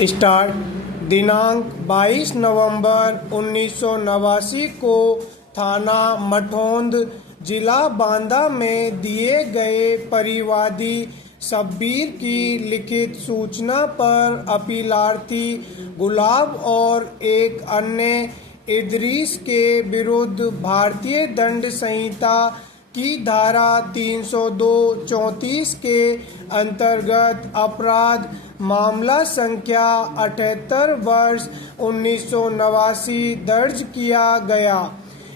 Start. दिनांक 22 नवंबर 1989 को थाना मठौंद, जिला बांदा में दिए गए परिवादी शब्बीर की लिखित सूचना पर अपीलार्थी गुलाब और एक अन्य इदरीस के विरुद्ध भारतीय दंड संहिता की धारा 302-34 के अंतर्गत अपराध मामला संख्या 78 वर्ष 1989 दर्ज किया गया।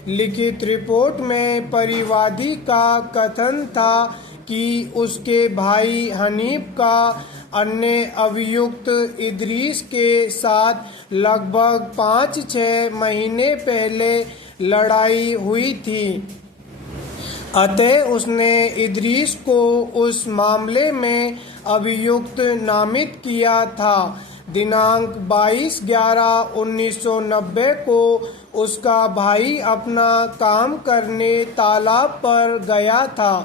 लिखित रिपोर्ट में परिवादी का कथन था कि उसके भाई हनीफ का अन्य अभियुक्त इदरीस के साथ लगभग 5-6 महीने पहले लड़ाई हुई थी, अतः उसने इदरीस को उस मामले में अभियुक्त नामित किया था। दिनांक 22/11/1990 को उसका भाई अपना काम करने तालाब पर गया था।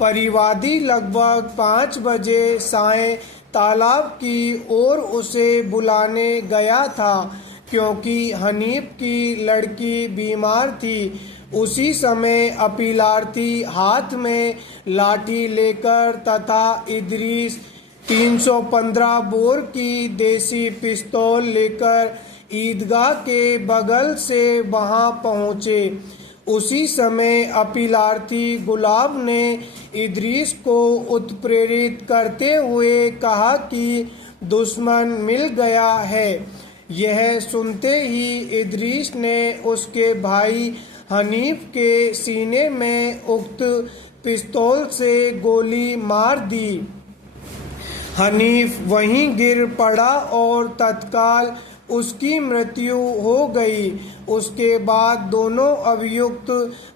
परिवादी लगभग 5 बजे सायं तालाब की ओर उसे बुलाने गया था, क्योंकि हनीफ की लड़की बीमार थी। उसी समय अपीलार्थी हाथ में लाठी लेकर तथा इदरीस 315 बोर की देसी पिस्तौल लेकर ईदगाह के बगल से वहां पहुंचे। उसी समय अपीलार्थी गुलाब ने इदरीस को उत्प्रेरित करते हुए कहा कि दुश्मन मिल गया है। यह सुनते ही इदरीस ने उसके भाई हनीफ के सीने में उक्त पिस्तौल से गोली मार दी। हनीफ वहीं गिर पड़ा और तत्काल उसकी मृत्यु हो गई। उसके बाद दोनों अभियुक्त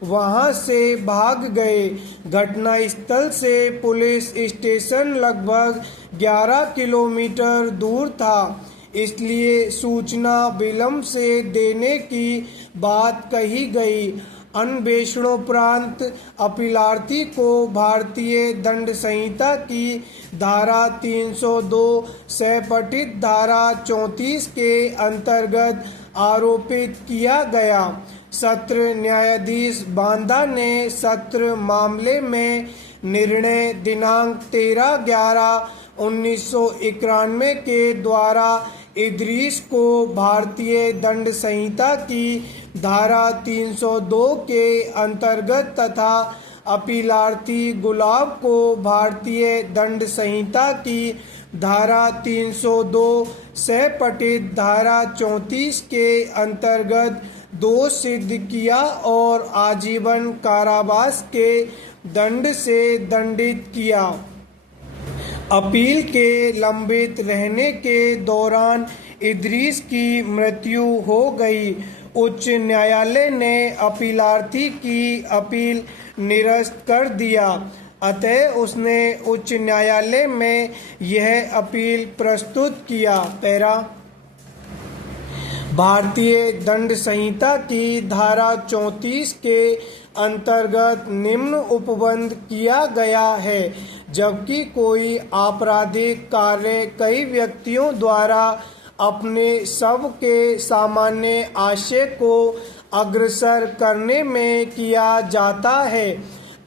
वहां से भाग गए। घटनास्थल से पुलिस स्टेशन लगभग 11 किलोमीटर दूर था, इसलिए सूचना विलंब से देने की बात कही गई। अन्वेषणोपरांत अपीलार्थी को भारतीय दंड संहिता की धारा 302 सह धारा 34 के अंतर्गत आरोपित किया गया। सत्र न्यायाधीश बांदा ने सत्र मामले में निर्णय दिनांक 13/11/1991 के द्वारा इदरीस को भारतीय दंड संहिता की धारा 302 के अंतर्गत तथा अपीलार्थी गुलाब को भारतीय दंड संहिता की धारा 302 सह धारा 34 के अंतर्गत दोष सिद्ध किया और आजीवन कारावास के दंड से दंडित किया। अपील के लंबित रहने के दौरान इदरीस की मृत्यु हो गई। उच्च न्यायालय ने अपीलार्थी की अपील निरस्त कर दिया, अतः उसने उच्च न्यायालय में यह अपील प्रस्तुत किया। पैरा भारतीय दंड संहिता की धारा 34 के अंतर्गत निम्न उपबंध किया गया है। जबकि कोई आपराधिक कार्य कई व्यक्तियों द्वारा अपने सब के सामान्य आशय को अग्रसर करने में किया जाता है,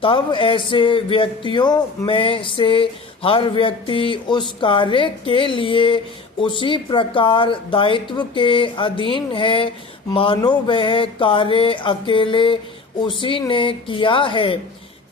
तब ऐसे व्यक्तियों में से हर व्यक्ति उस कार्य के लिए उसी प्रकार दायित्व के अधीन है, मानो वह कार्य अकेले उसी ने किया है।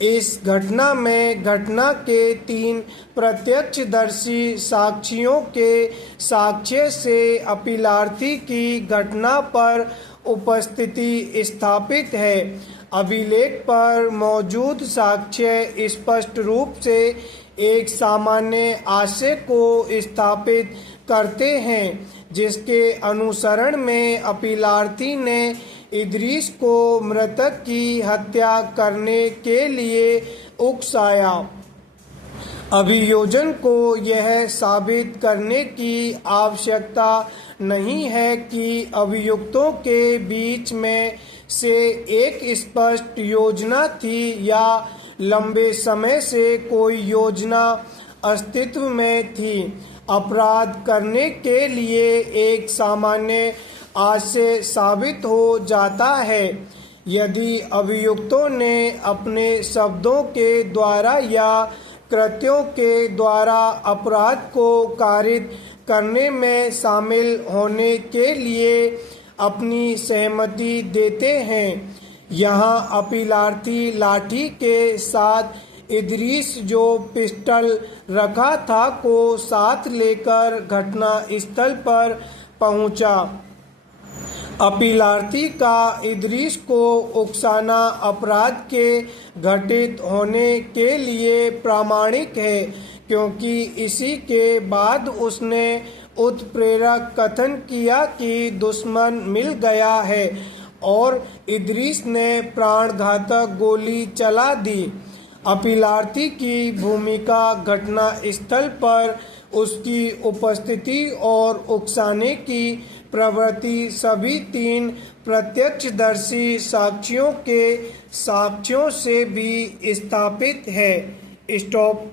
इस घटना में घटना के 3 प्रत्यक्षदर्शी साक्षियों के साक्ष्य से अपीलार्थी की घटना पर उपस्थिति स्थापित है। अभिलेख पर मौजूद साक्ष्य स्पष्ट रूप से एक सामान्य आशय को स्थापित करते हैं, जिसके अनुसरण में अपीलार्थी ने इदरीस को मृतक की हत्या करने के लिए उकसाया। अभियोजन को यह साबित करने की आवश्यकता नहीं है कि अभियुक्तों के बीच में से एक स्पष्ट योजना थी या लंबे समय से कोई योजना अस्तित्व में थी। अपराध करने के लिए एक सामान्य आशय साबित हो जाता है। यदि अभियुक्तों ने अपने शब्दों के द्वारा या कृत्यों के द्वारा अपराध को कारित करने में शामिल होने के लिए अपनी सहमति देते हैं। यहाँ अपीलार्थी लाठी के साथ इदरीस जो पिस्टल रखा था को साथ लेकर घटना स्थल पर पहुंचा। अपीलार्थी का इदरीस को उकसाना अपराध के घटित होने के लिए प्रामाणिक है, क्योंकि इसी के बाद उसने उत्प्रेरक कथन किया कि दुश्मन मिल गया है और इदरीस ने प्राणघातक गोली चला दी। अपीलार्थी की भूमिका घटना स्थल पर उसकी उपस्थिति और उकसाने की प्रवृत्ति सभी तीन प्रत्यक्षदर्शी साक्षियों के साक्ष्यों से भी स्थापित है। स्टॉप।